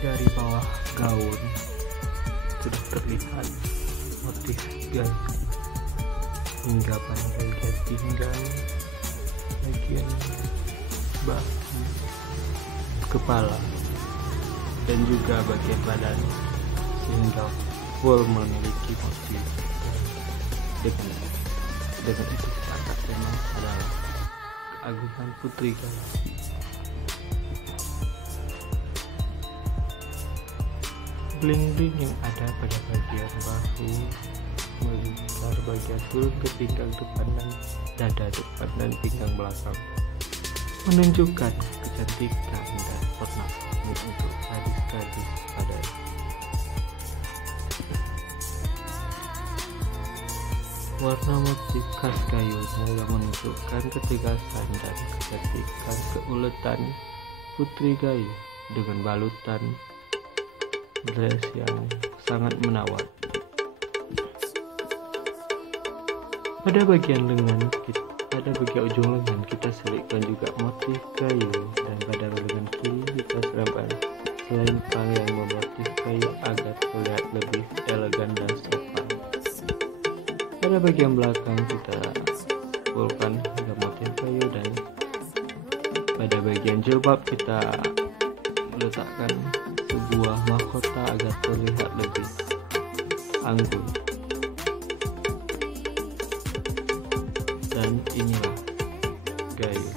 Dari bawah gaun sudah terlihat motif gaya hingga pada bagian pinggang, bagian bahu, kepala, dan juga bagian badan, sehingga full memiliki motif. Dengan itu kita angkat tema adalah keagungan Putri Galuh. Bling-bling yang ada pada bagian bahu melingkar bagian turun ke pinggang depan dan dada depan dan pinggang belakang, menunjukkan kecantikan dan ornamen untuk gadis-gadis pada warna motif khas kayu yang menunjukkan ketegasan dan kecantikan keuletan Putri Galuh dengan balutan dress yang sangat menawan. Pada bagian ujung lengan kita selipkan juga motif kayu, dan pada lengan kiri kita selempang yang bermotif kayu agar terlihat lebih elegan dan sopan. Pada bagian belakang kita fullkan hingga motif kayu, dan pada bagian jilbab kita meletakkan sebuah mahkota agar terlihat lebih anggun. Dan inilah gaya